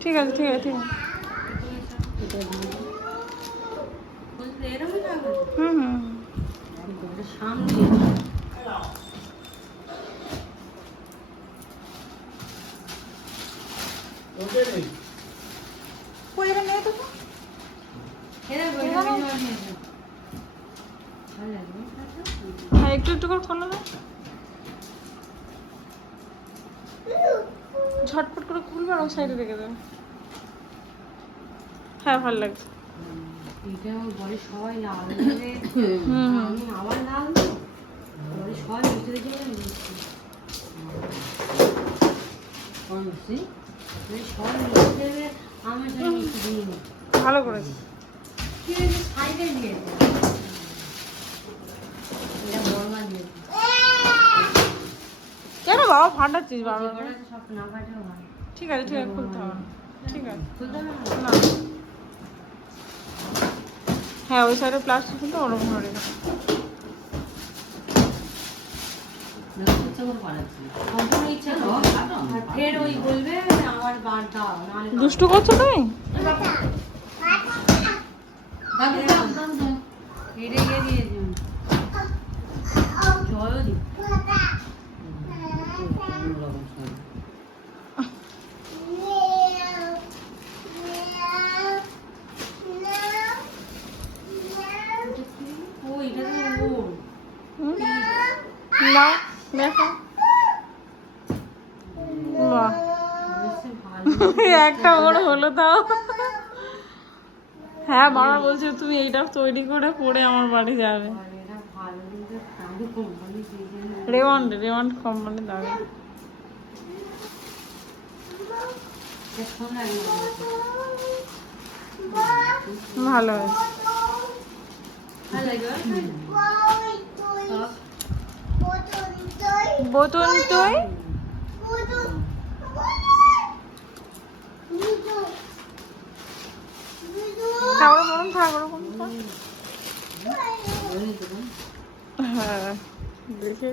ঠিক আছে ঠিক আছে ঠিক আছে। হুম হুম হ্যাঁ একটু একটু করে খোলো না, ঝটপট করে খুলবে আর ওই সাইডে রেখে দেবে। হ্যাঁ ভালো লাগছে। এটা বলে সবাই লাল হুম আমি আবার লাল বলে সবাই মিশে দেখে মিশছি সবাই মিশে দেবে আমার জন্য মিশে দিইনি। ভালো করেছে। কি হয়েছে সাইডে দিয়েছে এটা বর্মা দিয়েছে। কেন বাবা ফাটাচ্ছিস বাবা? সব না ফাটেও হয়। ঠিক আছে ঠিক আছে খুলতে হবে না। ঠিক আছে খুলতে হবে না, না? হ্যাঁ ওই সাইডে প্লাস্টিক কিন্তু ওরকম ধরে না। ফের ওই বলবে আমার বার দাও নাহলে দুষ্টু করছো তুমি? হেরে গিয়ে দিয়েছি জলও দি ও এটা তো ওর না দেখো বাহ একটা ওর হলো তাও। হ্যাঁ বাবা বলছে তুমি এইটা তৈরি করে পরে আমার বাড়ি যাবে। রেওয়ান্ড কোম্পানি দাবি ভালো হয়েছে। বোতল তুই ওরকম থাক ওরকম থাক। হ্যাঁ দেখে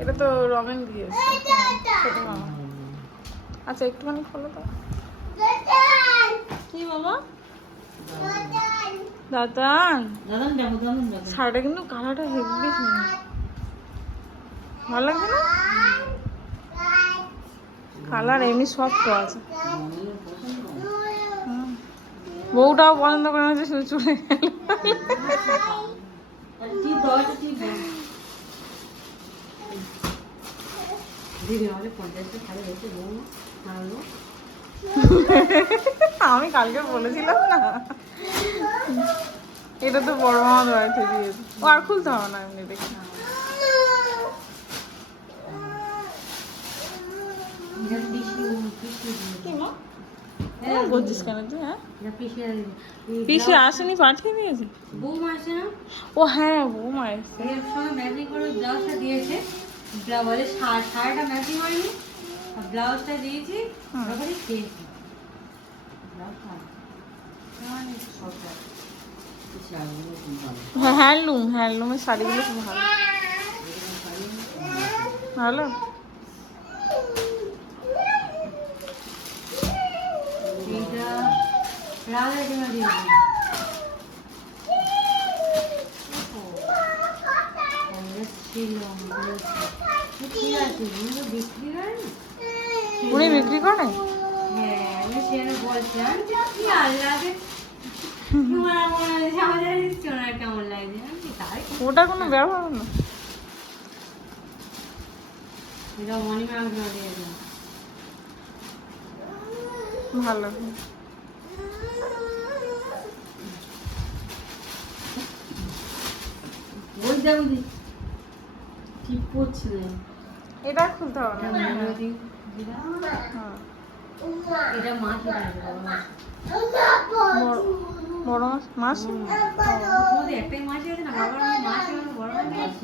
এটা তো রমেন দিয়েছে ছোট মামা। আচ্ছা একটুখানি খোলো তো। কি বাবা? দাদান শাড়িটা কিন্তু কালারটা হেভি সুন্দর, ভালো লাগছে না? কালার এমনি সব তো আছে। বউটাও পছন্দ করে না যে শুধু চলে গেল। আমি কালকে বলেছিলাম না, এটা তো বড় মামা বাড়িতে দিয়েছে। ও আর খুলতে হবে না এমনি দেখি। কি মা বলছিস কেন তুই? হ্যাঁ পিসি আসেনি, পাঠিয়ে দিয়েছে। বৌমা আসে না? ও হ্যাঁ বৌমা এসছে। এর সঙ্গে ম্যাচিং করে ব্লাউজটা দিয়েছে। বলে শাড়িটা ম্যাচিং হয়নি, ব্লাউজটা দিয়েছি তখনই খেয়েছি। হ্যাঁ হ্যান্ডলুমের শাড়িগুলো খুব ভালো ভালো। এইটা রাধা জমা দিয়েছি। উনি বিক্রি করে? হ্যাঁ আমি সেটা বলছিলাম যে কি আল্লাহকে কেমন লাগছে ওটা কোনো ব্যবহার না। এটা মণিমা দিয়েছে ভালো বলতে ঠিক করছে না। এটা খুলতে হবে না। এটা মাছ বড় মাছ মাছ একটাই মাছ আছে না, বাবার মাছ বড় মাছ